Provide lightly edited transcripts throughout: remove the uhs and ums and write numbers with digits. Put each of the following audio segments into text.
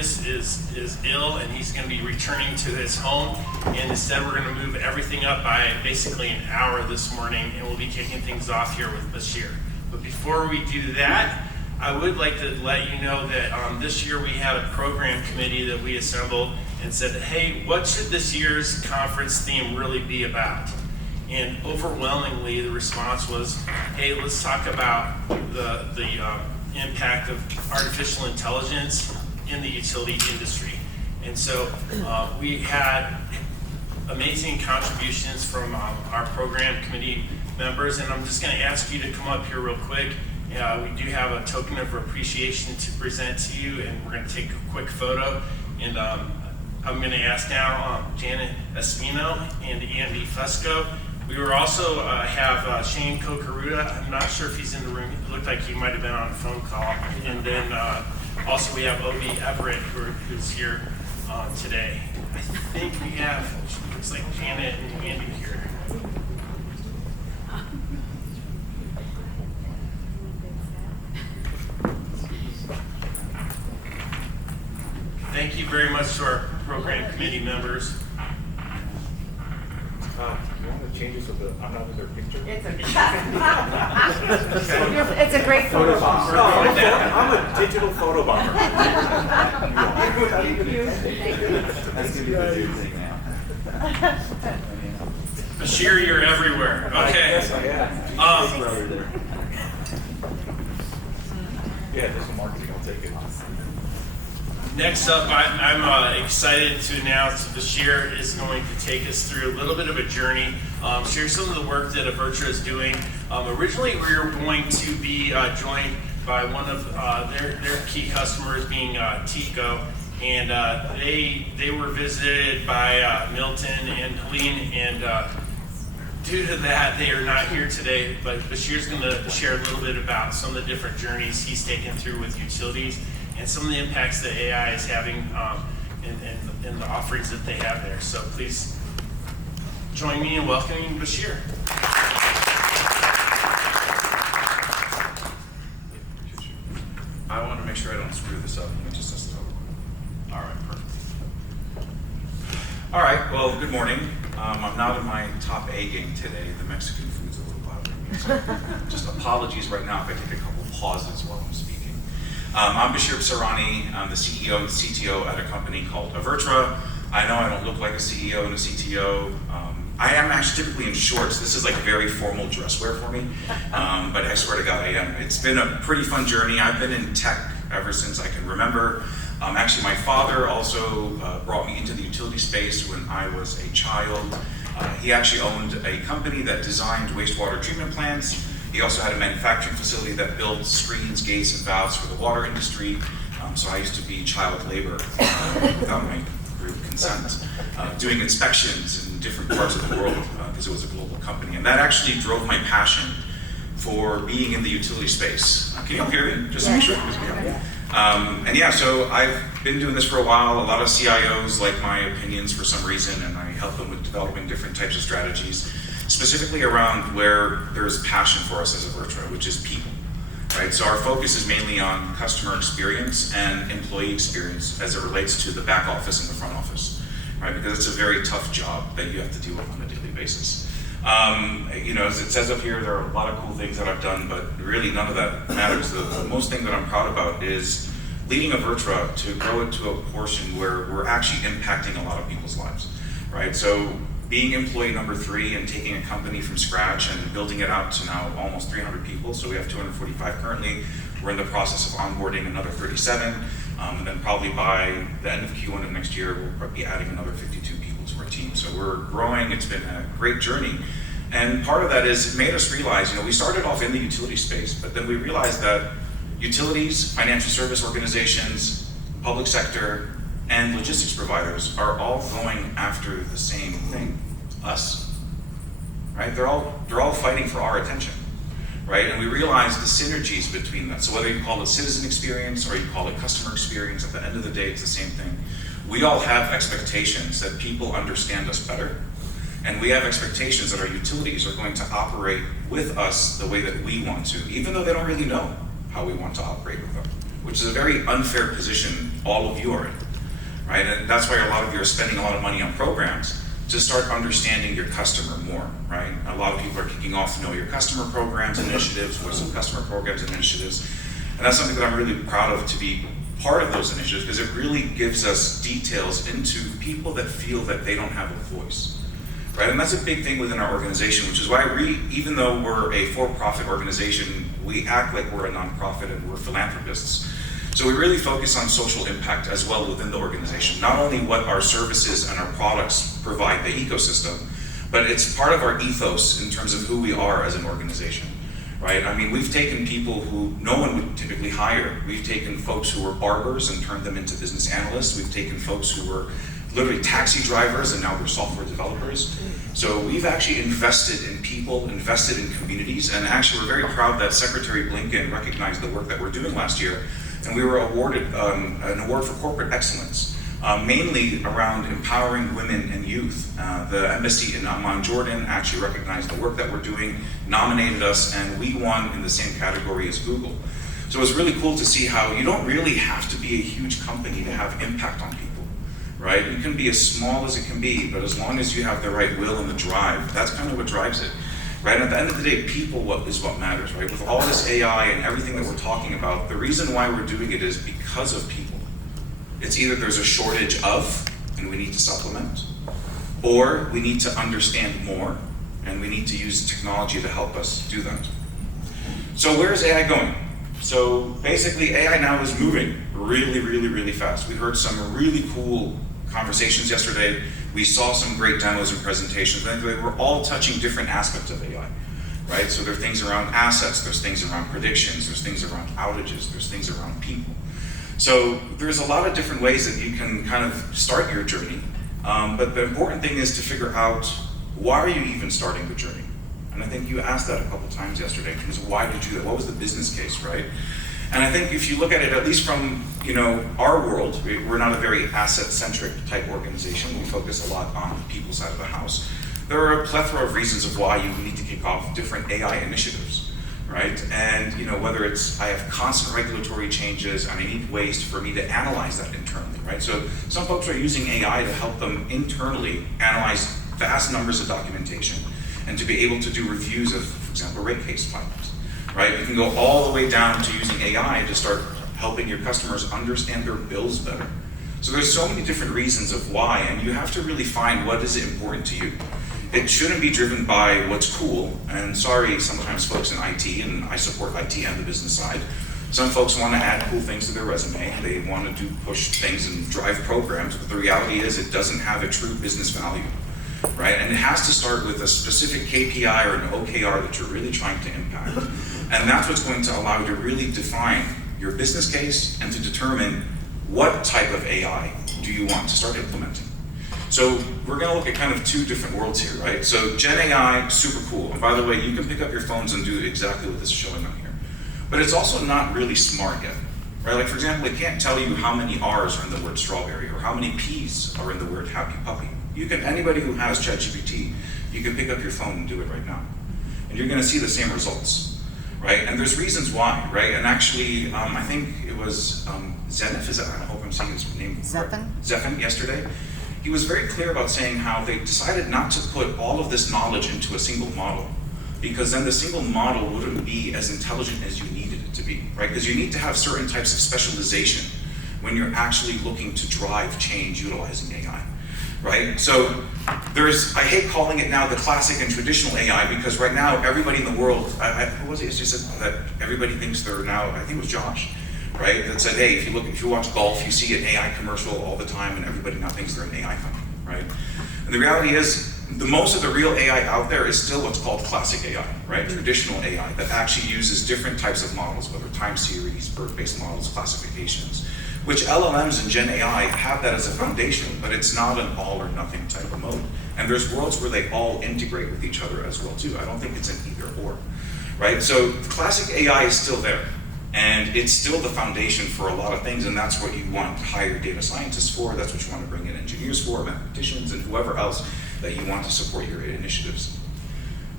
youngest is ill, and he's going to be returning to his home. And instead, we're going to move everything up by basically an hour this morning, and we'll be kicking things off here with Bashir. But before we do that, I would like to let you know that this year we had a program committee that we assembled and said, hey, what should this year's conference theme really be about? And overwhelmingly, the response was, hey, let's talk about the impact of artificial intelligence in the utility industry. And so we had amazing contributions from our program committee members, and I'm just going to ask you to come up here real quick. We do have a token of appreciation to present to you, and we're going to take a quick photo. And I'm going to ask now Janet Espino and Andy Fusco. We will also have Shane Kokaruda. I'm not sure if he's in the room. It looked like he might have been on a phone call. And then also we have Obi Everett, who's here today. I think we have, looks like Janet and Andy here. Thank you very much to our program committee members. You want to change it so that I'm not in their picture? It's a great photo bomber. I'm a digital photo bomber. That's going to be the new thing now. Bashir, you're everywhere. Okay. Yes, I am. Yeah, this is marketing. I'll take it. Next up, I'm excited to announce Bashir is going to take us through a little bit of a journey, share some of the work that Avertra is doing. Originally, we were going to be joined by one of their key customers, being Tico, and they were visited by Milton and Helene, and due to that, they are not here today, but Bashir's going to share a little bit about some of the different journeys he's taken through with utilities and some of the impacts that AI is having in the offerings that they have there. So please join me in welcoming Bashir. I want to make sure I don't screw this up. Let me just test it out. All right, perfect. All right, well, good morning. I'm not in my top A game today. The Mexican food's a little bothering me. So just apologies right now if I take a couple pauses while I'm speaking. I'm Bashir Bseirani. I'm the CEO and CTO at a company called Avertra. I know I don't look like a CEO and a CTO. I am actually typically in shorts. This is like very formal dress wear for me, but I swear to God I am. It's been a pretty fun journey. I've been in tech ever since I can remember. Actually, my father also brought me into the utility space when I was a child. He actually owned a company that designed wastewater treatment plants. He also had a manufacturing facility that built screens, gates, and valves for the water industry. So I used to be child labor without my group consent, doing inspections in different parts of the world because it was a global company. And that actually drove my passion for being in the utility space. Can you hear me? Just to make sure. And yeah, so I've been doing this for a while. A lot of CIOs like my opinions for some reason, and I help them with developing different types of strategies, specifically around where there's passion for us as Avertra, which is people, right? So our focus is mainly on customer experience and employee experience as it relates to the back office and the front office, right? Because it's a very tough job that you have to deal with on a daily basis. You know, as it says up here, there are a lot of cool things that I've done, but really none of that matters. The most thing that I'm proud about is leading Avertra to grow it to a portion where we're actually impacting a lot of people's lives, right? So being employee number 3 and taking a company from scratch and building it out to now almost 300 people. So we have 245 currently. We're in the process of onboarding another 37. And then probably by the end of Q1 of next year, we'll probably be adding another 52 people to our team. So we're growing. It's been a great journey. And part of that is it made us realize, you know, we started off in the utility space, but then we realized that utilities, financial service organizations, public sector, and logistics providers are all going after the same thing, us, right? They're all fighting for our attention, right? And we realize the synergies between that. So whether you call it citizen experience or you call it customer experience, at the end of the day, it's the same thing. We all have expectations that people understand us better, and we have expectations that our utilities are going to operate with us the way that we want to, even though they don't really know how we want to operate with them, which is a very unfair position all of you are in, right? And that's why a lot of you are spending a lot of money on programs to start understanding your customer more, right? A lot of people are kicking off Know Your Customer programs, initiatives, Voice of Customer programs and initiatives. And that's something that I'm really proud of to be part of those initiatives, because it really gives us details into people that feel that they don't have a voice. Right, and that's a big thing within our organization, which is why even though we're a for-profit organization, we act like we're a nonprofit and we're philanthropists. So we really focus on social impact as well within the organization. Not only what our services and our products provide the ecosystem, but it's part of our ethos in terms of who we are as an organization. Right? I mean, we've taken people who no one would typically hire. We've taken folks who were barbers and turned them into business analysts. We've taken folks who were literally taxi drivers and now they're software developers. So we've actually invested in people, invested in communities, and actually we're very proud that Secretary Blinken recognized the work that we're doing last year, and we were awarded an award for corporate excellence, mainly around empowering women and youth. The embassy in Amman, Jordan actually recognized the work that we're doing, nominated us, and we won in the same category as Google. So it's really cool to see how you don't really have to be a huge company to have impact on people. Right? You can be as small as it can be, but as long as you have the right will and the drive, that's kind of what drives it. Right? And at the end of the day, people is what matters, right? With all this AI and everything that we're talking about, the reason why we're doing it is because of people. It's either there's a shortage of, and we need to supplement, or we need to understand more, and we need to use technology to help us do that. So where is AI going? So basically, AI now is moving really, really, really fast. We heard some really cool conversations yesterday. We saw some great demos and presentations. And they were all touching different aspects of AI, right? So there are things around assets, there's things around predictions, there's things around outages, there's things around people. So there's a lot of different ways that you can kind of start your journey. But the important thing is to figure out, why are you even starting the journey? And I think you asked that a couple times yesterday, because why did you do that? What was the business case, right? And I think if you look at it, at least from our world, we're not a very asset-centric type organization. We focus a lot on the people side of the house. There are a plethora of reasons of why you need to kick off different AI initiatives, right? And whether it's I have constant regulatory changes and I need ways for me to analyze that internally, right? So some folks are using AI to help them internally analyze vast numbers of documentation and to be able to do reviews of, for example, rate case filings. Right? You can go all the way down to using AI to start helping your customers understand their bills better. So there's so many different reasons of why, and you have to really find what is important to you. It shouldn't be driven by what's cool, and sorry, sometimes folks in IT, and I support IT and the business side, some folks want to add cool things to their resume. They want to push things and drive programs, but the reality is it doesn't have a true business value. Right? And it has to start with a specific KPI or an OKR that you're really trying to impact. And that's what's going to allow you to really define your business case and to determine what type of AI do you want to start implementing. So we're going to look at kind of two different worlds here, right? So Gen AI, super cool. And by the way, you can pick up your phones and do exactly what this is showing on here. But it's also not really smart yet. Right? Like for example, it can't tell you how many R's are in the word strawberry or how many P's are in the word happy puppy. Anybody who has ChatGPT, you can pick up your phone and do it right now. And you're going to see the same results, right? And there's reasons why, right? And actually, I think it was Zenith, I hope I'm saying his name correct. Zephan yesterday. He was very clear about saying how they decided not to put all of this knowledge into a single model, because then the single model wouldn't be as intelligent as you needed it to be, right? Because you need to have certain types of specialization when you're actually looking to drive change utilizing AI. Right? So I hate calling it now the classic and traditional AI, because right now everybody in the world, who was it? It's just that everybody thinks they're now, I think it was Josh, right? That said, hey, if you watch golf, you see an AI commercial all the time and everybody now thinks they're an AI company, right? And the reality is, most of the real AI out there is still what's called classic AI, right? Traditional AI that actually uses different types of models, whether time series, BERT-based models, classifications, which LLMs and Gen AI have that as a foundation, but it's not an all or nothing type of mode. And there's worlds where they all integrate with each other as well too. I don't think it's an either or, right? So classic AI is still there, and it's still the foundation for a lot of things, and that's what you want to hire data scientists for, that's what you want to bring in engineers for, mathematicians, and whoever else that you want to support your initiatives.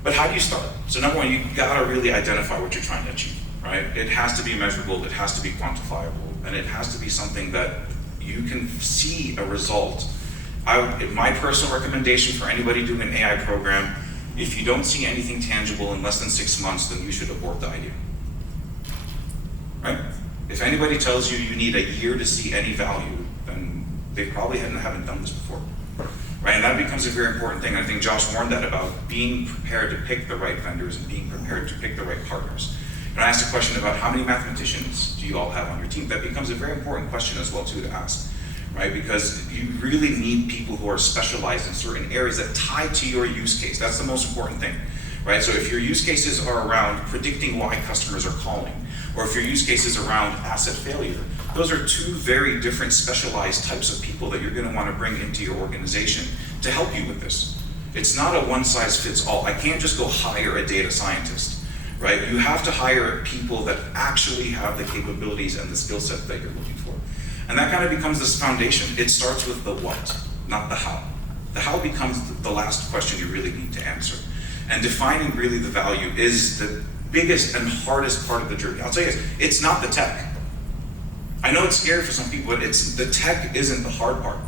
But how do you start? So number one, you gotta really identify what you're trying to achieve, right? It has to be measurable, it has to be quantifiable, and it has to be something that you can see a result. My personal recommendation for anybody doing an AI program, if you don't see anything tangible in less than 6 months, then you should abort the idea. Right? If anybody tells you you need a year to see any value, then they probably haven't done this before. Right? And that becomes a very important thing. I think Josh warned that about being prepared to pick the right vendors and being prepared to pick the right partners. And I asked a question about how many mathematicians do you all have on your team? That becomes a very important question as well too to ask, right? Because you really need people who are specialized in certain areas that tie to your use case. That's the most important thing, right? So if your use cases are around predicting why customers are calling, or if your use case is around asset failure, those are two very different specialized types of people that you're going to want to bring into your organization to help you with this. It's not a one-size-fits-all. I can't just go hire a data scientist. Right? You have to hire people that actually have the capabilities and the skill set that you're looking for. And that kind of becomes this foundation. It starts with the what, not the how. The how becomes the last question you really need to answer. And defining really the value is the biggest and hardest part of the journey. I'll tell you this, it's not the tech. I know it's scary for some people, but the tech isn't the hard part.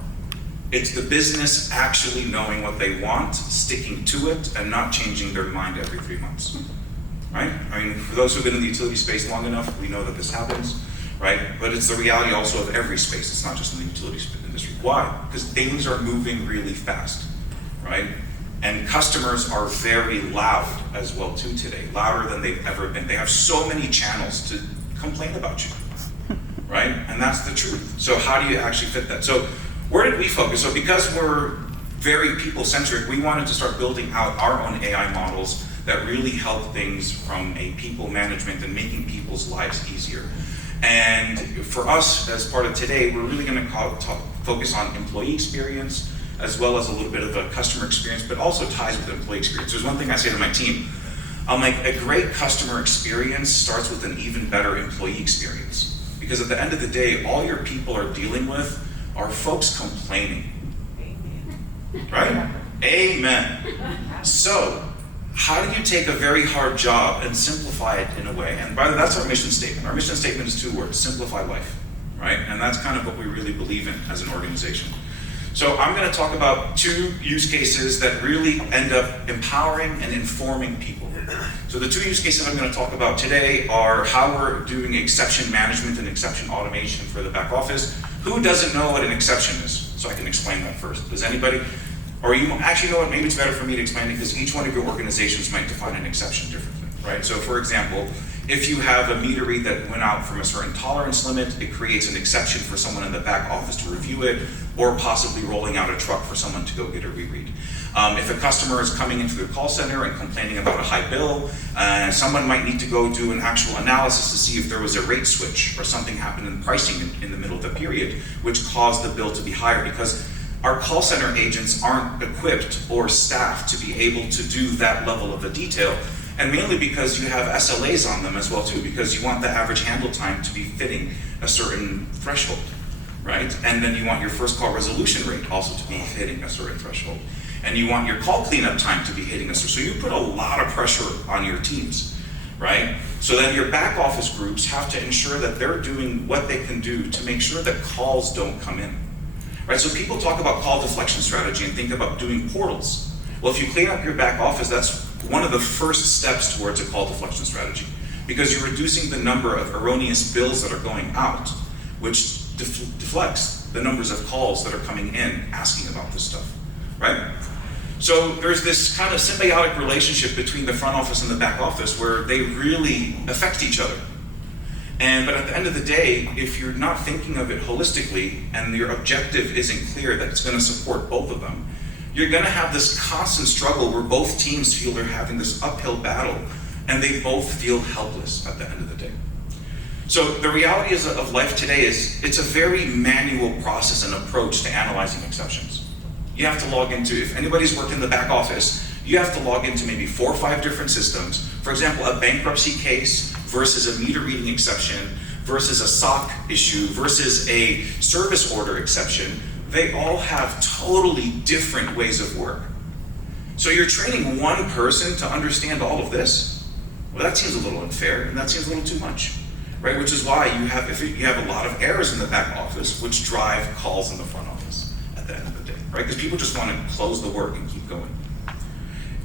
It's the business actually knowing what they want, sticking to it, and not changing their mind every 3 months. Right? I mean, for those who've been in the utility space long enough, we know that this happens, right? But it's the reality also of every space. It's not just in the utility industry. Why? Because things are moving really fast, right? And customers are very loud as well too today, louder than they've ever been. They have so many channels to complain about you, right? And that's the truth. So how do you actually fit that? So where did we focus? So because we're very people-centric, we wanted to start building out our own AI models that really help things from a people management and making people's lives easier. And for us, as part of today, we're really going to focus on employee experience, as well as a little bit of a customer experience, but also ties with employee experience. There's one thing I say to my team, I'm like, a great customer experience starts with an even better employee experience. Because at the end of the day, all your people are dealing with are folks complaining. Right? Amen. So, how do you take a very hard job and simplify it in a way? And by the way, that's our mission statement. Our mission statement is 2 words, simplify life, right? And that's kind of what we really believe in as an organization. So I'm going to talk about 2 use cases that really end up empowering and informing people. So the 2 use cases I'm going to talk about today are how we're doing exception management and exception automation for the back office. Who doesn't know what an exception is? So I can explain that first. Does anybody? Or you actually know what, maybe it's better for me to explain it because each one of your organizations might define an exception differently, right? So for example, if you have a meter read that went out from a certain tolerance limit, it creates an exception for someone in the back office to review it, or possibly rolling out a truck for someone to go get a reread. If a customer is coming into their call center and complaining about a high bill, someone might need to go do an actual analysis to see if there was a rate switch or something happened in pricing in the middle of the period, which caused the bill to be higher, because our call center agents aren't equipped or staffed to be able to do that level of a detail. And mainly because you have SLAs on them as well too, because you want the average handle time to be fitting a certain threshold, right? And then you want your first call resolution rate also to be hitting a certain threshold. And you want your call cleanup time to be hitting a certain, so you put a lot of pressure on your teams, right? So then your back office groups have to ensure that they're doing what they can do to make sure that calls don't come in. Right, so people talk about call deflection strategy and think about doing portals. Well, if you clean up your back office, that's one of the first steps towards a call deflection strategy, because you're reducing the number of erroneous bills that are going out, which deflects the numbers of calls that are coming in asking about this stuff, right? So there's this kind of symbiotic relationship between the front office and the back office where they really affect each other. But at the end of the day, if you're not thinking of it holistically and your objective isn't clear that it's going to support both of them, you're going to have this constant struggle where both teams feel they're having this uphill battle and they both feel helpless at the end of the day. So the reality of life today is it's a very manual process and approach to analyzing exceptions. You have to log into, if anybody's worked in the back office, you have to log into maybe 4 or 5 different systems. For example, a bankruptcy case versus a meter reading exception versus a SOC issue versus a service order exception. They all have totally different ways of work. So you're training one person to understand all of this? Well, that seems a little unfair and that seems a little too much, right? Which is why you have a lot of errors in the back office, which drive calls in the front office at the end of the day, right? Because people just want to close the work and keep going.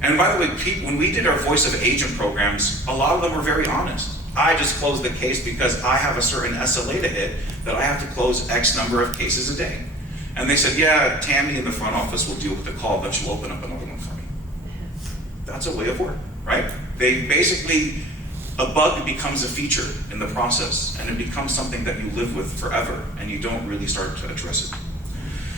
And by the way, when we did our voice of agent programs, a lot of them were very honest. I just closed the case because I have a certain SLA to hit that I have to close X number of cases a day. And they said, yeah, Tammy in the front office will deal with the call, then she'll open up another one for me. That's a way of work, right? They basically, a bug becomes a feature in the process, and it becomes something that you live with forever, and you don't really start to address it.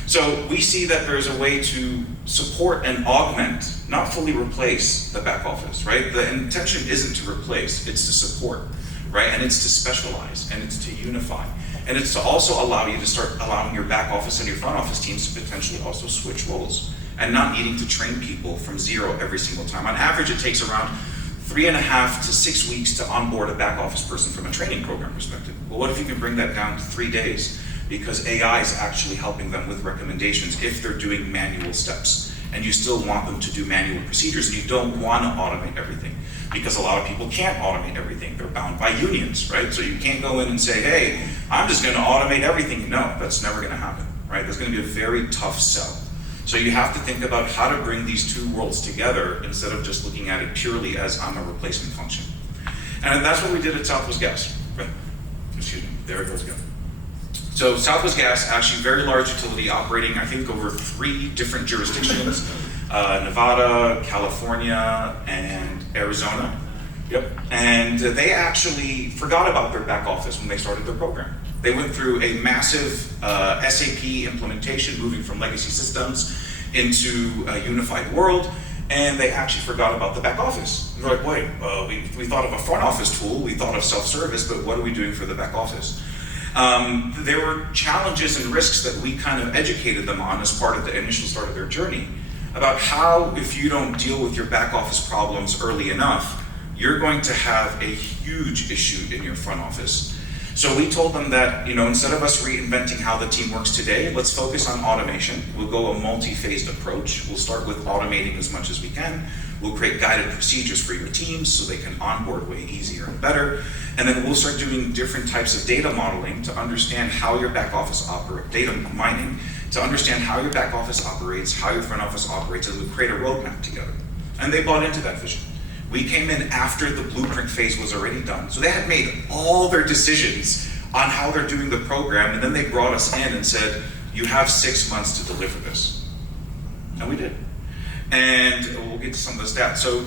So we see that there's a way to support and augment, not fully replace the back office, right? The intention isn't to replace, it's to support, right? And it's to specialize, and it's to unify. And it's to also allow you to start allowing your back office and your front office teams to potentially also switch roles and not needing to train people from zero every single time. On average, it takes around 3.5 to 6 weeks to onboard a back office person from a training program perspective. Well, what if you can bring that down to 3 days? Because AI is actually helping them with recommendations if they're doing manual steps. And you still want them to do manual procedures, and you don't want to automate everything. Because a lot of people can't automate everything. They're bound by unions, right? So you can't go in and say, hey, I'm just going to automate everything. No, that's never going to happen, right? That's going to be a very tough sell. So you have to think about how to bring these two worlds together instead of just looking at it purely as I'm a replacement function. And that's what we did at Southwest Gas. Right? Excuse me, there it goes again. So Southwest Gas, actually very large utility operating, I think, over 3 different jurisdictions, Nevada, California, and Arizona. Yep. And they actually forgot about their back office when they started their program. They went through a massive SAP implementation, moving from legacy systems into a unified world, and they actually forgot about the back office. They're like, wait, we thought of a front office tool, we thought of self-service, but what are we doing for the back office? There were challenges and risks that we kind of educated them on as part of the initial start of their journey about how, if you don't deal with your back office problems early enough, you're going to have a huge issue in your front office. So we told them that, instead of us reinventing how the team works today, let's focus on automation. We'll go a multi-phased approach. We'll start with automating as much as we can. We'll create guided procedures for your teams so they can onboard way easier and better. And then we'll start doing different types of data modeling to understand how your back office operates, data mining, to understand how your back office operates, how your front office operates, and we'll create a roadmap together. And they bought into that vision. We came in after the blueprint phase was already done. So they had made all their decisions on how they're doing the program, and then they brought us in and said, you have 6 months to deliver this. And we did. And we'll get to some of the stats. So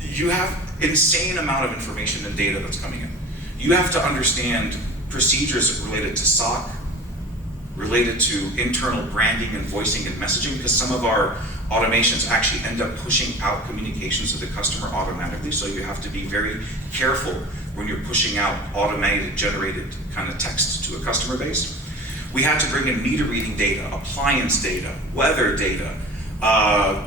you have insane amount of information and data that's coming in. You have to understand procedures related to SOC, related to internal branding and voicing and messaging, because some of our automations actually end up pushing out communications to the customer automatically, so you have to be very careful when you're pushing out automated, generated kind of text to a customer base. We had to bring in meter reading data, appliance data, weather data,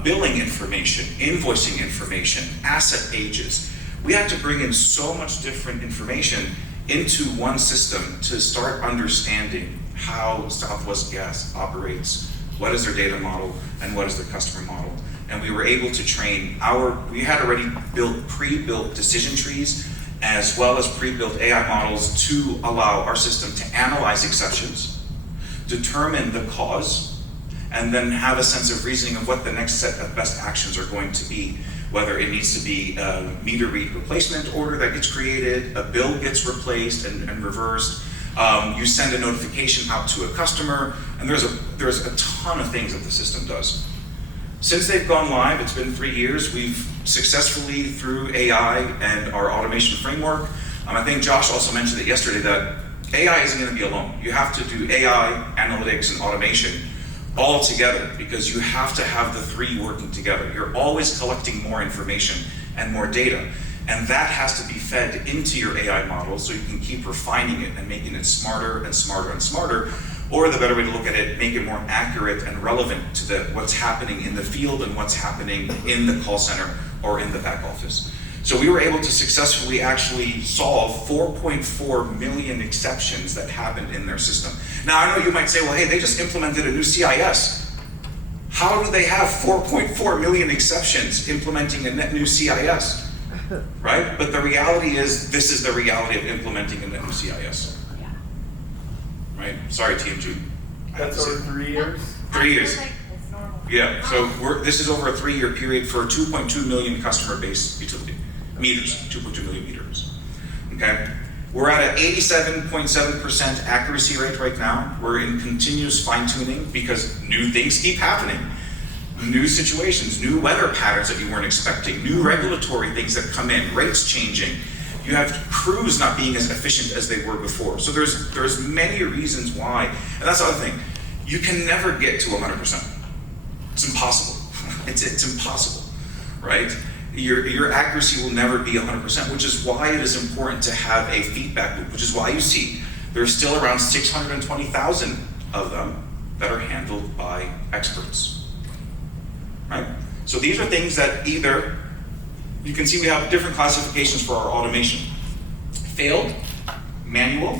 billing information, invoicing information, asset ages. We had to bring in so much different information into one system to start understanding how Southwest Gas operates, what is their data model, and what is their customer model. And we were able to train we had already built pre-built decision trees as well as pre-built AI models to allow our system to analyze exceptions, determine the cause, and then have a sense of reasoning of what the next set of best actions are going to be, whether it needs to be a meter read replacement order that gets created, a bill gets replaced and reversed, you send a notification out to a customer, and there's a ton of things that the system does. Since they've gone live, it's been 3 years, we've successfully, through AI and our automation framework, I think Josh also mentioned it yesterday, that AI isn't going to be alone. You have to do AI, analytics, and automation all together, because you have to have the 3 working together. You're always collecting more information and more data, and that has to be fed into your AI model so you can keep refining it and making it smarter and smarter and smarter, or the better way to look at it, make it more accurate and relevant to what's happening in the field and what's happening in the call center or in the back office. So we were able to successfully actually solve 4.4 million exceptions that happened in their system. Now I know you might say, well, hey, they just implemented a new CIS. How do they have 4.4 million exceptions implementing a net new CIS? right? But the reality is, this is the reality of implementing an MCIS, right? Sorry, TMG. I have to That's say over that. 3 years? 3 years. It's normal. Yeah, so this is over a 3-year period for a 2.2 million customer base utility. Meters, 2.2 million meters, okay? We're at an 87.7% accuracy rate right now. We're in continuous fine tuning because new things keep happening. New situations, new weather patterns that you weren't expecting, new regulatory things that come in, rates changing. You have crews not being as efficient as they were before. So there's many reasons why, and that's the other thing. You can never get to 100%. It's impossible. It's impossible, right? Your accuracy will never be 100%, which is why it is important to have a feedback loop, which is why you see there's still around 620,000 of them that are handled by experts, right? So these are things that either, you can see we have different classifications for our automation. Failed, manual,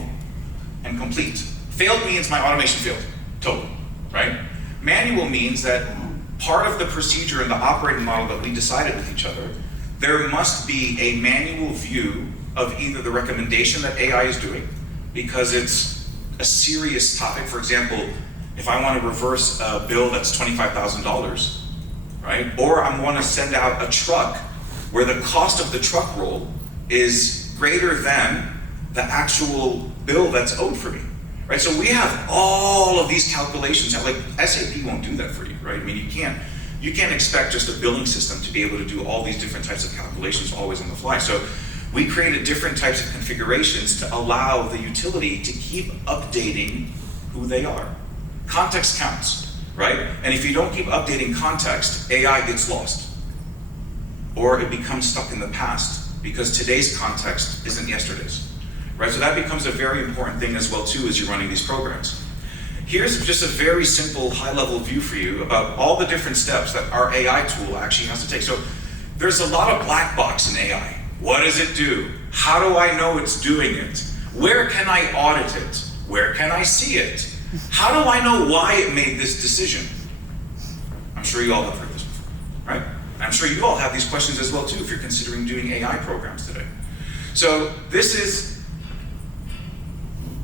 and complete. Failed means my automation failed, total, right? Manual means that part of the procedure and the operating model that we decided with each other, there must be a manual view of either the recommendation that AI is doing, because it's a serious topic. For example, if I want to reverse a bill that's $25,000, right? Or I want to send out a truck where the cost of the truck roll is greater than the actual bill that's owed for me, right? So we have all of these calculations. Like SAP won't do that for you, right? I mean, you can't expect just a billing system to be able to do all these different types of calculations always on the fly. So we created different types of configurations to allow the utility to keep updating who they are. Context counts, right? And if you don't keep updating context, AI gets lost. Or it becomes stuck in the past because today's context isn't yesterday's, right? So that becomes a very important thing as well too as you're running these programs. Here's just a very simple high-level view for you about all the different steps that our AI tool actually has to take. So there's a lot of black box in AI. What does it do? How do I know it's doing it? Where can I audit it? Where can I see it? How do I know why it made this decision? I'm sure you all have heard this before, right? I'm sure you all have these questions as well too if you're considering doing AI programs today. So this is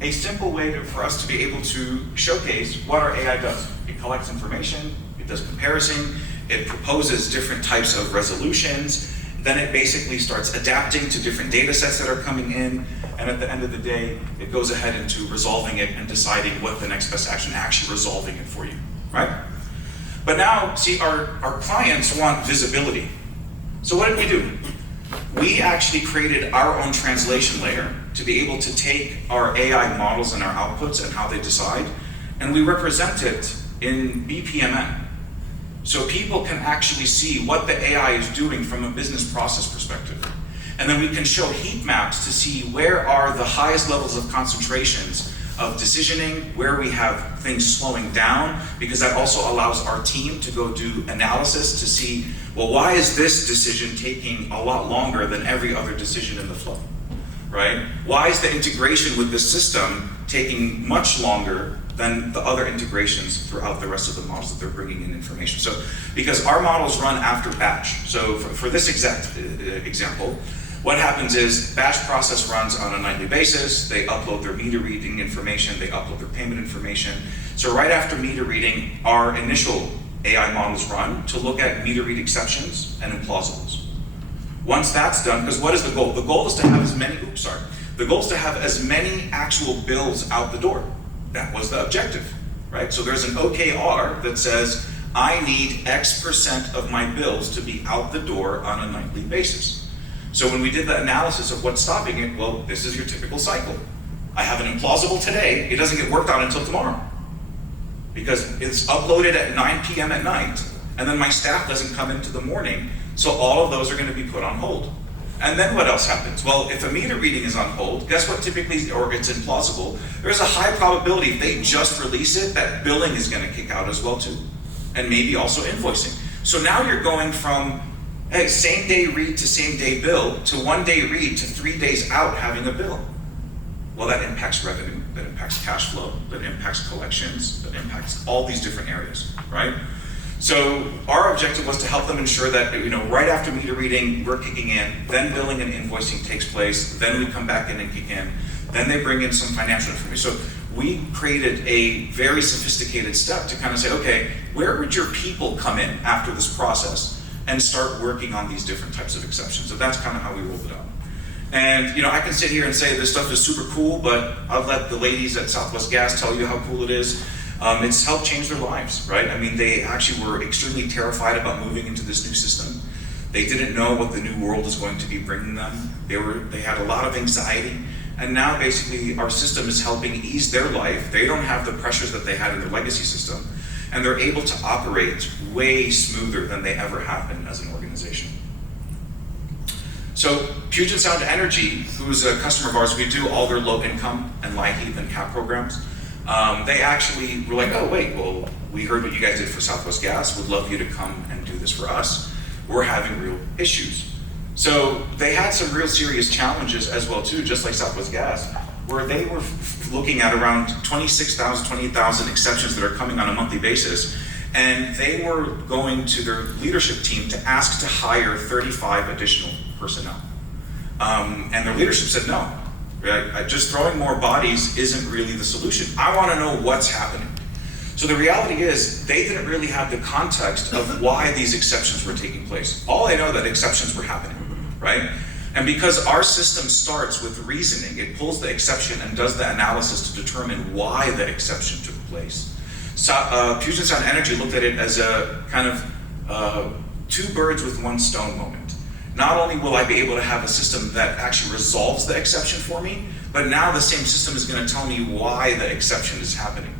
a simple way for us to be able to showcase what our AI does. It collects information, it does comparison, it proposes different types of resolutions, then it basically starts adapting to different data sets that are coming in, and at the end of the day, it goes ahead into resolving it and deciding what the next best action, actually resolving it for you, right? But now, see, our clients want visibility. So what did we do? We actually created our own translation layer to be able to take our AI models and our outputs and how they decide, and we represent it in BPMN. So people can actually see what the AI is doing from a business process perspective. And then we can show heat maps to see where are the highest levels of concentrations of decisioning, where we have things slowing down, because that also allows our team to go do analysis to see, well, why is this decision taking a lot longer than every other decision in the flow, right? Why is the integration with the system taking much longer than the other integrations throughout the rest of the models that they're bringing in information? So, because our models run after batch. So for this exact example, what happens is batch process runs on a nightly basis. They upload their meter reading information, they upload their payment information. So right after meter reading, our initial AI models run to look at meter read exceptions and implausibles. Once that's done, because what is the goal? The goal is to have as many, the goal is to have as many actual bills out the door. That was the objective, right? So there's an OKR that says, I need X% of my bills to be out the door on a nightly basis. So when we did the analysis of what's stopping it, well, this is your typical cycle. I have an implausible today, it doesn't get worked on until tomorrow. Because it's uploaded at 9 p.m. at night, and then my staff doesn't come into the morning, so all of those are gonna be put on hold. And then what else happens? Well, if a meter reading is on hold, guess what typically, or it's implausible, there's a high probability if they just release it, that billing is gonna kick out as well too. And maybe also invoicing. So now you're going from, hey, same day read to same day bill to 1 day read to 3 days out having a bill. Well, that impacts revenue, that impacts cash flow, that impacts collections, that impacts all these different areas, right? So our objective was to help them ensure that, right after meter reading, we're kicking in, then billing and invoicing takes place, then we come back in and kick in, then they bring in some financial information. So we created a very sophisticated step to kind of say, okay, where would your people come in after this process and start working on these different types of exceptions? So that's kind of how we rolled it out. And I can sit here and say this stuff is super cool, but I'll let the ladies at Southwest Gas tell you how cool it is. It's helped change their lives, right? I mean, they actually were extremely terrified about moving into this new system. They didn't know what the new world is going to be bringing them. They had a lot of anxiety. And now basically our system is helping ease their life. They don't have the pressures that they had in their legacy system. And they're able to operate way smoother than they ever have been as an organization. So Puget Sound Energy, who's a customer of ours, we do all their low income and LIHEAP and CAP programs. They actually were like, oh wait, well, we heard what you guys did for Southwest Gas. Would love you to come and do this for us. We're having real issues. So they had some real serious challenges as well too, just like Southwest Gas, where they were looking at around 26,000, 28,000 exceptions that are coming on a monthly basis. And they were going to their leadership team to ask to hire 35 additional personnel. And their leadership said no. Right? Just throwing more bodies isn't really the solution. I want to know what's happening. So the reality is they didn't really have the context of why these exceptions were taking place. All they know that exceptions were happening, right? And because our system starts with reasoning, it pulls the exception and does the analysis to determine why the exception took place. So, Puget Sound Energy looked at it as a kind of two birds with one stone moment. Not only will I be able to have a system that actually resolves the exception for me, but now the same system is going to tell me why the exception is happening.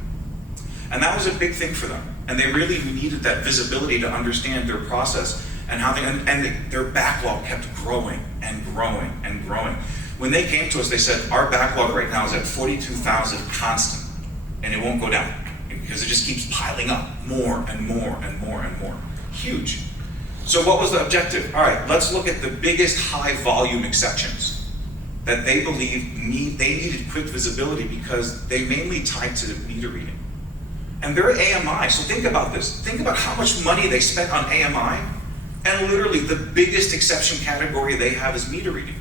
And that was a big thing for them. And they really needed that visibility to understand their process and how their backlog kept growing and growing and growing. When they came to us, they said, our backlog right now is at 42,000 constant, and it won't go down because it just keeps piling up more and more and more and more. Huge. So what was the objective? All right, let's look at the biggest high volume exceptions that they believe they needed quick visibility because they mainly tied to the meter reading. And they're AMI, so think about this. Think about how much money they spent on AMI, and literally the biggest exception category they have is meter reading.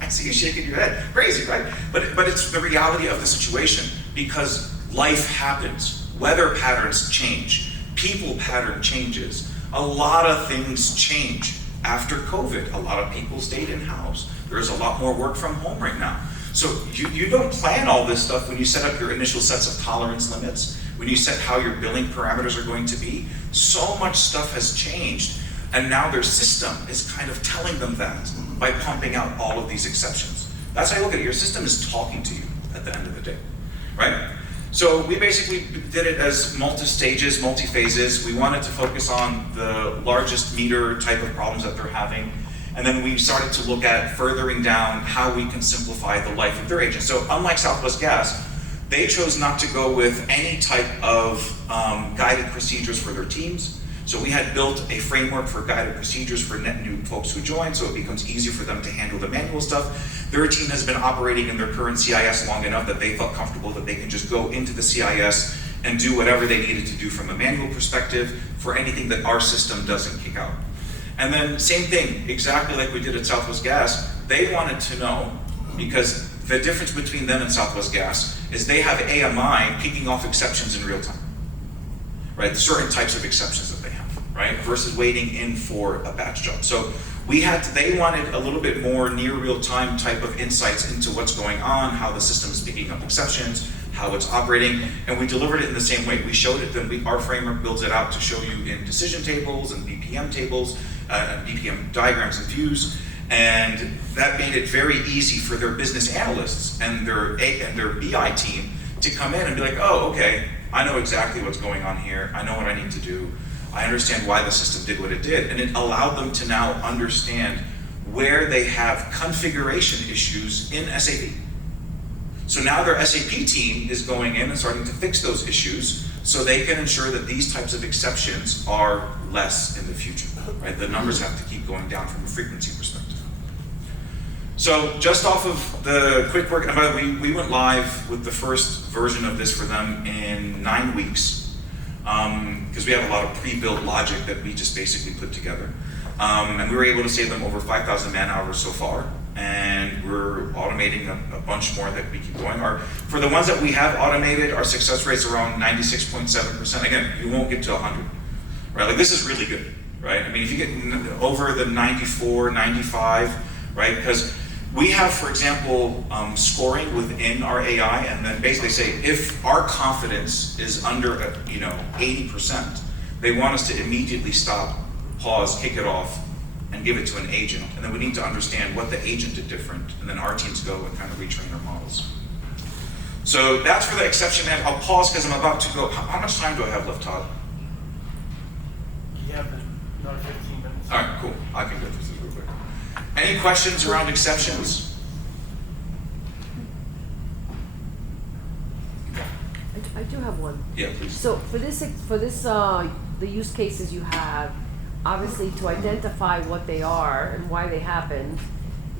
I see you shaking your head. Crazy, right? But it's the reality of the situation because life happens. Weather patterns change. People pattern changes. A lot of things change after COVID. A lot of people stayed in-house. There's a lot more work from home right now. So you don't plan all this stuff when you set up your initial sets of tolerance limits, when you set how your billing parameters are going to be. So much stuff has changed, and now their system is kind of telling them that by pumping out all of these exceptions. That's how you look at it. Your system is talking to you at the end of the day, right? So we basically did it as multi-stages, multi-phases. We wanted to focus on the largest meter type of problems that they're having. And then we started to look at furthering down how we can simplify the life of their agents. So unlike Southwest Gas, they chose not to go with any type of guided procedures for their teams. So we had built a framework for guided procedures for net new folks who join, so it becomes easier for them to handle the manual stuff. Their team has been operating in their current CIS long enough that they felt comfortable that they can just go into the CIS and do whatever they needed to do from a manual perspective for anything that our system doesn't kick out. And then same thing, exactly like we did at Southwest Gas, they wanted to know, because the difference between them and Southwest Gas is they have AMI kicking off exceptions in real time, right? Certain types of exceptions that they have, right? Versus waiting in for a batch job. So they wanted a little bit more near real time type of insights into what's going on, how the system is picking up exceptions, how it's operating, and we delivered it in the same way. We showed it, then our framework builds it out to show you in decision tables and BPM tables, BPM diagrams and views, and that made it very easy for their business analysts and their BI team to come in and be like, oh, okay, I know exactly what's going on here, I know what I need to do, I understand why the system did what it did, and it allowed them to now understand where they have configuration issues in SAP. So now their SAP team is going in and starting to fix those issues so they can ensure that these types of exceptions are less in the future, right? The numbers have to keep going down from a frequency perspective. So just off of the quick work, and by the way, we went live with the first version of this for them in 9 weeks. because we have a lot of pre-built logic that we just basically put together. And we were able to save them over 5,000 man hours so far, and we're automating a bunch more that we keep going. For the ones that we have automated, our success rate's around 96.7%. Again, you won't get to 100, right? Like, this is really good, right? I mean, if you get over the 94, 95, right? Because we have, for example, scoring within our AI, and then basically say if our confidence is under 80%, they want us to immediately stop, pause, kick it off, and give it to an agent. And then we need to understand what the agent did different, and then our teams go and kind of retrain our models. So that's for the exception. And I'll pause because I'm about to go. How much time do I have left, Todd? You have another 15 minutes. All right, cool. I can go through this real quick. Any questions around exceptions? I do have one. Yeah, please. So for this, the use cases you have, obviously to identify what they are and why they happened,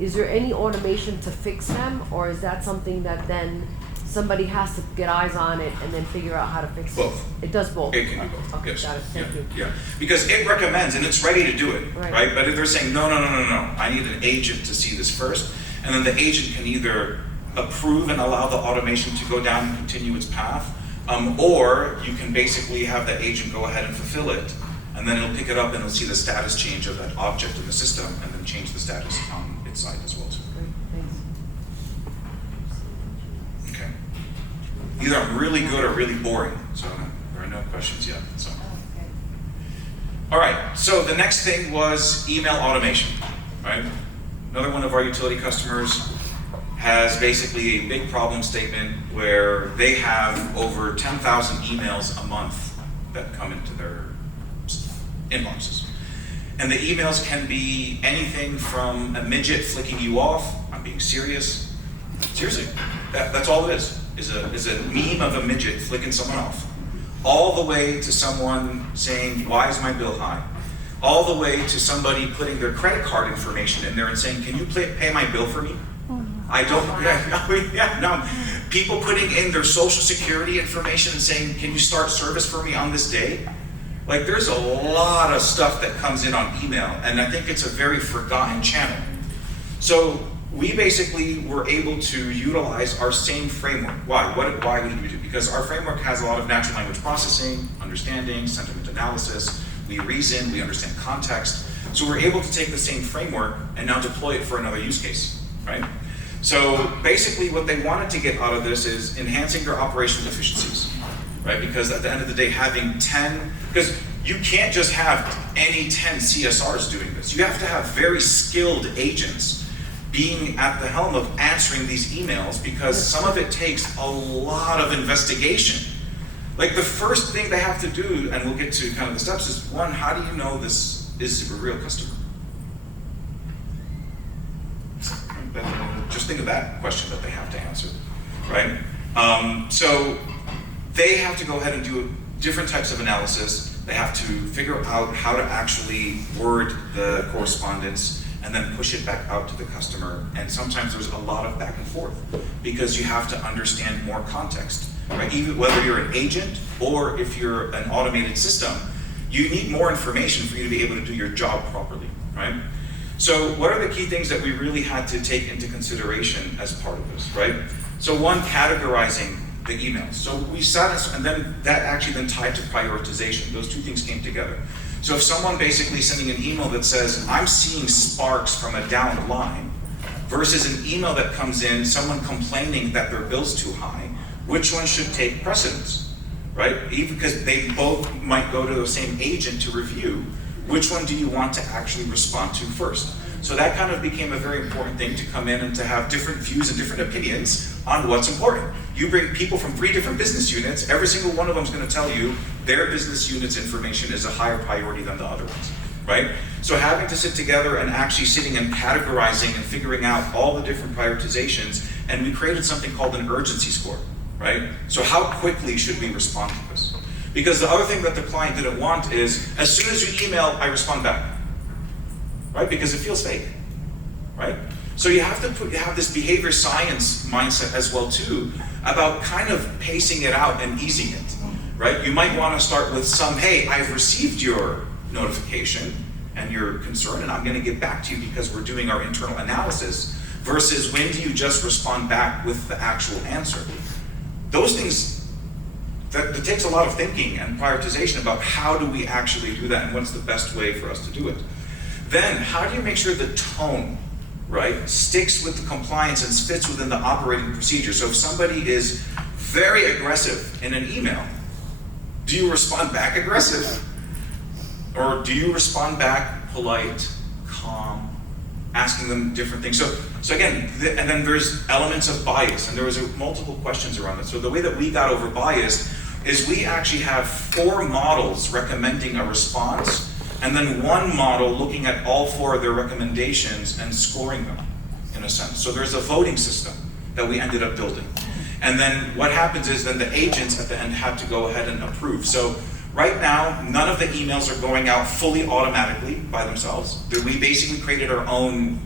is there any automation to fix them, or is that something that then somebody has to get eyes on it and then figure out how to fix it? Both. It does both? It can do both, Okay, yes. got it, thank you. Yeah, because it recommends and it's ready to do it, Right. right? But if they're saying, no, I need an agent to see this first, and then the agent can either approve and allow the automation to go down and continue its path, or you can basically have the agent go ahead and fulfill it, and then it'll pick it up and it'll see the status change of that object in the system, and then change the status on its side as well too. Great, thanks. Okay. Either I'm really good or really boring, so there are no questions yet. So. All right, so the next thing was email automation, right? Another one of our utility customers has basically a big problem statement where they have over 10,000 emails a month that come into their inboxes. And the emails can be anything from a midget flicking you off, I'm being serious, seriously, that's all it is a meme of a midget flicking someone off, all the way to someone saying, why is my bill high? All the way to somebody putting their credit card information in there and saying, can you pay my bill for me? I don't, no. People putting in their social security information and saying, can you start service for me on this day? Like, there's a lot of stuff that comes in on email, and I think it's a very forgotten channel. So we basically were able to utilize our same framework. Why? Why did we do it? Because our framework has a lot of natural language processing, understanding, sentiment analysis. We reason, we understand context. So we're able to take the same framework and now deploy it for another use case, right? So basically what they wanted to get out of this is enhancing their operational efficiencies, right? Because at the end of the day, having 10, because you can't just have any 10 CSRs doing this. You have to have very skilled agents being at the helm of answering these emails, because some of it takes a lot of investigation. Like, the first thing they have to do, and we'll get to kind of the steps, is one, how do you know this is a real customer? Just think of that question that they have to answer, right? So they have to go ahead and do different types of analysis. They have to figure out how to actually word the correspondence and then push it back out to the customer. And sometimes there's a lot of back and forth because you have to understand more context, right? Even whether you're an agent or if you're an automated system, you need more information for you to be able to do your job properly, right? So what are the key things that we really had to take into consideration as part of this, right? So one, categorizing the emails. So we sat, and then that actually then tied to prioritization. Those two things came together. So if someone basically sending an email that says, I'm seeing sparks from a down line, versus an email that comes in, someone complaining that their bill's too high, which one should take precedence, right? Even because they both might go to the same agent to review, which one do you want to actually respond to first? So that kind of became a very important thing to come in and to have different views and different opinions on what's important. You bring people from 3 different business units, every single one of them is going to tell you their business unit's information is a higher priority than the other ones, right? So having to sit together and actually sitting and categorizing and figuring out all the different prioritizations, and we created something called an urgency score, right? So how quickly should we respond to this? Because the other thing that the client didn't want is, as soon as you email, I respond back, right? Because it feels fake, right? So you have to have this behavior science mindset as well too, about kind of pacing it out and easing it, right? You might want to start with some, hey, I've received your notification and your concern, and I'm going to get back to you because we're doing our internal analysis, versus when do you just respond back with the actual answer? Those things, that takes a lot of thinking and prioritization about how do we actually do that and what's the best way for us to do it. Then, how do you make sure the tone, right, sticks with the compliance and fits within the operating procedure? So if somebody is very aggressive in an email, do you respond back aggressive? Or do you respond back polite, calm, asking them different things? So again, and then there's elements of bias, and there was multiple questions around it. So the way that we got over bias is we actually have 4 models recommending a response, and then 1 model looking at all 4 of their recommendations and scoring them, in a sense. So there's a voting system that we ended up building. And then what happens is then the agents at the end have to go ahead and approve. So right now, none of the emails are going out fully automatically by themselves. We basically created our own,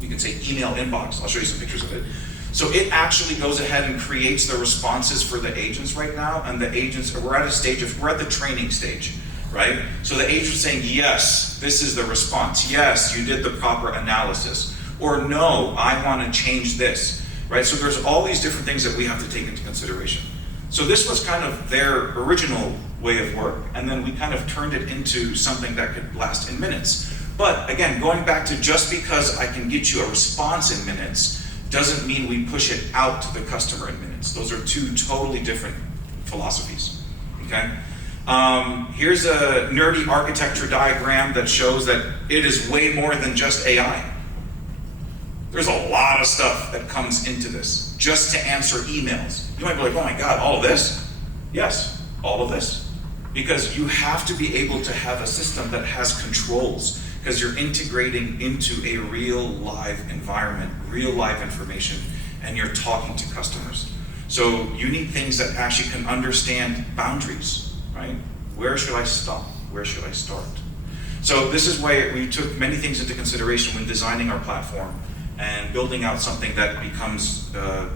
you can say, email inbox. I'll show you some pictures of it. So it actually goes ahead and creates the responses for the agents right now, and the agents, we're at the training stage, right? So the agent's saying, yes, this is the response. Yes, you did the proper analysis. Or no, I want to change this, right? So there's all these different things that we have to take into consideration. So this was kind of their original way of work, and then we kind of turned it into something that could last in minutes. But again, going back to just because I can get you a response in minutes doesn't mean we push it out to the customer in minutes. Those are 2 totally different philosophies, okay? Here's a nerdy architecture diagram that shows that it is way more than just AI. There's a lot of stuff that comes into this just to answer emails. You might be like, oh my God, all of this? Yes, all of this. Because you have to be able to have a system that has controls, because you're integrating into a real live environment, real live information, and you're talking to customers. So you need things that actually can understand boundaries, right? Where should I stop? Where should I start? So this is why we took many things into consideration when designing our platform and building out something that becomes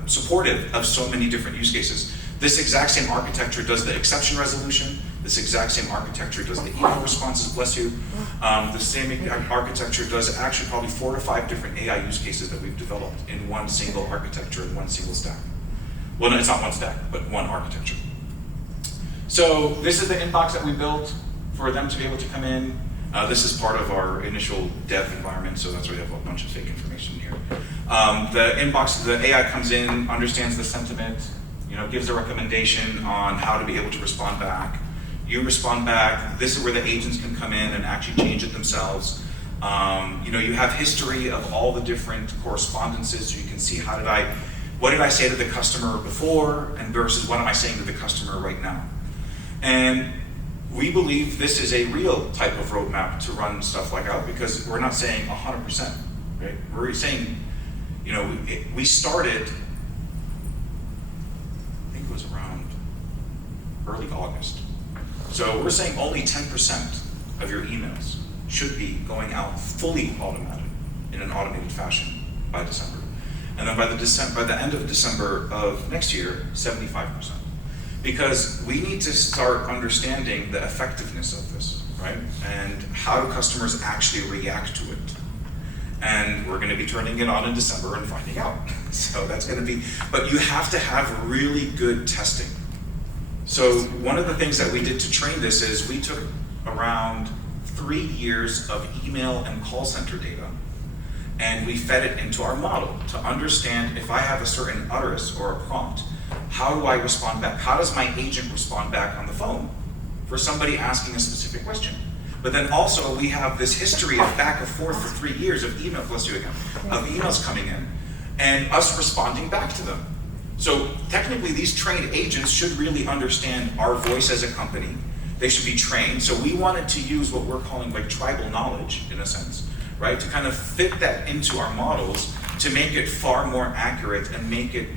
supportive of so many different use cases. This exact same architecture does the exception resolution. This exact same architecture does the email responses, bless you. The same architecture does actually probably 4 to 5 different AI use cases that we've developed in one single architecture and one single stack. Well, no, it's not one stack, but one architecture. So this is the inbox that we built for them to be able to come in. This is part of our initial dev environment, so that's why we have a bunch of fake information here. The inbox, the AI comes in, understands the sentiment, gives a recommendation on how to be able to respond back. You respond back. This is where the agents can come in and actually change it themselves. You have history of all the different correspondences, so you can see what did I say to the customer before, and versus what am I saying to the customer right now. And we believe this is a real type of roadmap to run stuff like out, because we're not saying 100%, right? We're saying, we started, I think it was around early August. So we're saying only 10% of your emails should be going out fully automated in an automated fashion by December. And then by the end of December of next year, 75%. Because we need to start understanding the effectiveness of this, right? And how do customers actually react to it? And we're going to be turning it on in December and finding out. So that's going to be, but you have to have really good testing. So one of the things that we did to train this is we took around 3 years of email and call center data, and we fed it into our model to understand if I have a certain utterance or a prompt, how do I respond back? How does my agent respond back on the phone for somebody asking a specific question? But then also we have this history of back and forth for 3 years of email, bless you again, of emails coming in and us responding back to them. So technically these trained agents should really understand our voice as a company. They should be trained. So we wanted to use what we're calling like tribal knowledge in a sense, right? To kind of fit that into our models to make it far more accurate and make it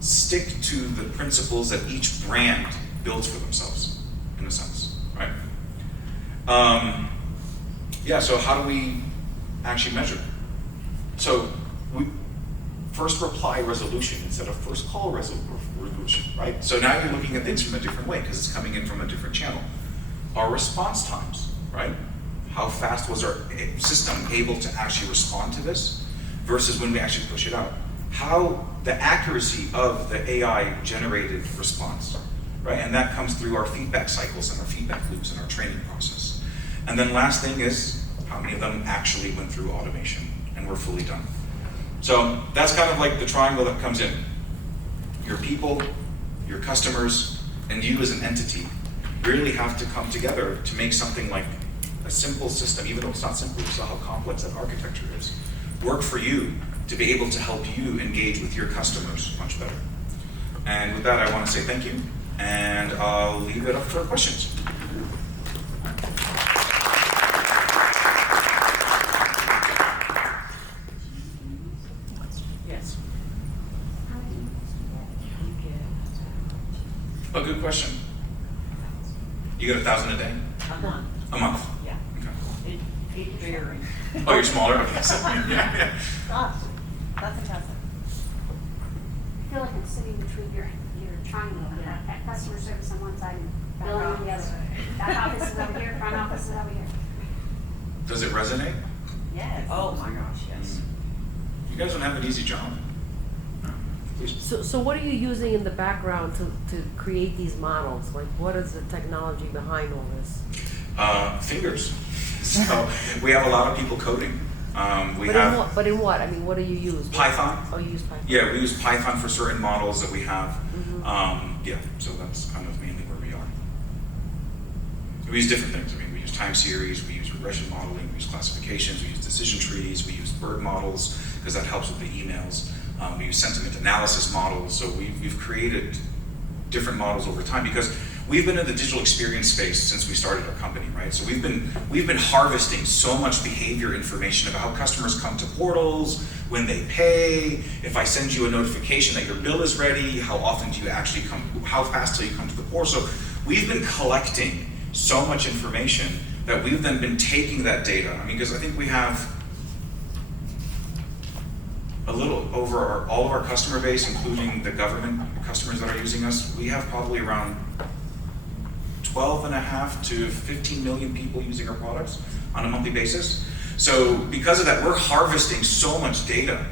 stick to the principles that each brand builds for themselves, in a sense, right? So how do we actually measure? So first reply resolution instead of first call resolution, right? So now you're looking at things from a different way because it's coming in from a different channel. Our response times, right? How fast was our system able to actually respond to this versus when we actually push it out? How the accuracy of the AI generated response, right? And that comes through our feedback cycles and our feedback loops and our training process. And then last thing is, how many of them actually went through automation and were fully done? So that's kind of like the triangle that comes in. Your people, your customers, and you as an entity really have to come together to make something like a simple system, even though it's not simple, you saw how complex that architecture is, work for you to be able to help you engage with your customers much better. And with that, I want to say thank you, and I'll leave it up for questions. Yes. A good question. You get 1,000 a day? A month, A month? yeah. Okay. It varies. Oh, you're smaller? Okay. So, yeah. Gosh, that's impressive. I feel like I'm sitting between your triangle, you know, at customer service on one side and billing on the other. Back office is over here, front office is over here. Does it resonate? Yes. Oh my gosh, yes. You guys don't have an easy job. No. Please. So what are you using in the background to create these models? Like, what is the technology behind all this? Fingers. So we have a lot of people coding. But in what? I mean, what do you use? Python. Oh, you use Python. Yeah, we use Python for certain models that we have. Mm-hmm. Yeah, so that's kind of mainly where we are. We use different things. I mean, we use time series, we use regression modeling, we use classifications, we use decision trees, we use bird models because that helps with the emails. We use sentiment analysis models. So we've created different models over time because we've been in the digital experience space since we started our company, right? So we've been harvesting so much behavior information about how customers come to portals, when they pay, if I send you a notification that your bill is ready, how often do you actually come, how fast till you come to the portal. So we've been collecting so much information that we've then been taking that data. I mean, because I think we have a little over all of our customer base, including the government customers that are using us, we have probably around 12.5 to 15 million people using our products on a monthly basis. So because of that, we're harvesting so much data,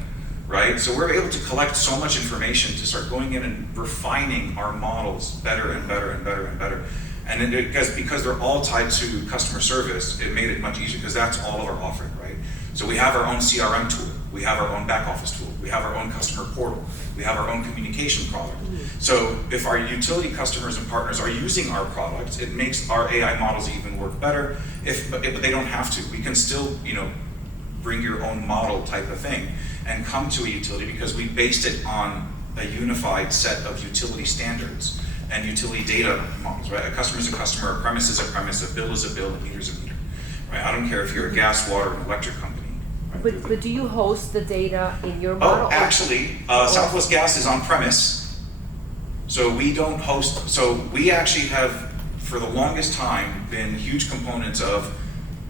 right? So we're able to collect so much information to start going in and refining our models better and better and better and better. And because they're all tied to customer service, it made it much easier because that's all of our offering, right? So we have our own CRM tool, we have our own back office tool, we have our own customer portal, we have our own communication product. So if our utility customers and partners are using our products, it makes our AI models even work better. But they don't have to. We can still, bring your own model type of thing and come to a utility because we based it on a unified set of utility standards and utility data models, right? A customer is a customer, a premise is a premise, a bill is a bill, a meter is a meter, right? I don't care if you're a gas, water, and electric company. Right? But do you host the data in your model? Oh, actually, Southwest Gas is on premise, so we don't host. So we actually have, for the longest time, been huge components of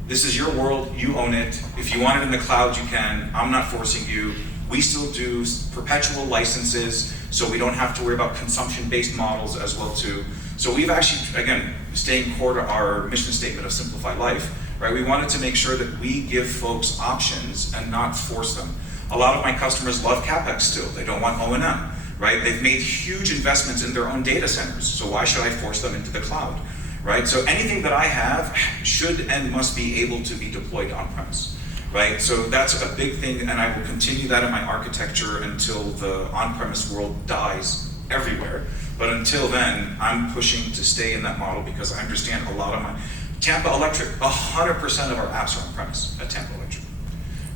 this is your world, you own it. If you want it in the cloud, you can. I'm not forcing you. We still do perpetual licenses, so we don't have to worry about consumption-based models as well too. So we've actually, again, staying core to our mission statement of Simplify Life, right? We wanted to make sure that we give folks options and not force them. A lot of my customers love CapEx still. They don't want O&M, right? They've made huge investments in their own data centers, so why should I force them into the cloud, right? So anything that I have should and must be able to be deployed on-premise, right? So that's a big thing, and I will continue that in my architecture until the on-premise world dies everywhere. But until then, I'm pushing to stay in that model because I understand a lot of my Tampa Electric, 100% of our apps are on-premise at Tampa Electric,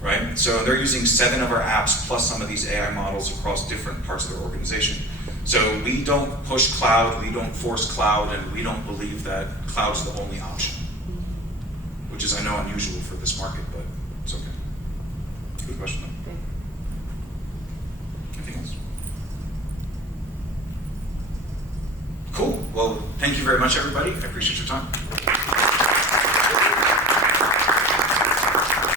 right? So they're using 7 of our apps plus some of these AI models across different parts of their organization. So we don't push cloud, we don't force cloud, and we don't believe that cloud's the only option, which is, I know, unusual for this market, but it's okay. Good question, though. Okay. Anything else? Cool. Well, thank you very much, everybody. I appreciate your time.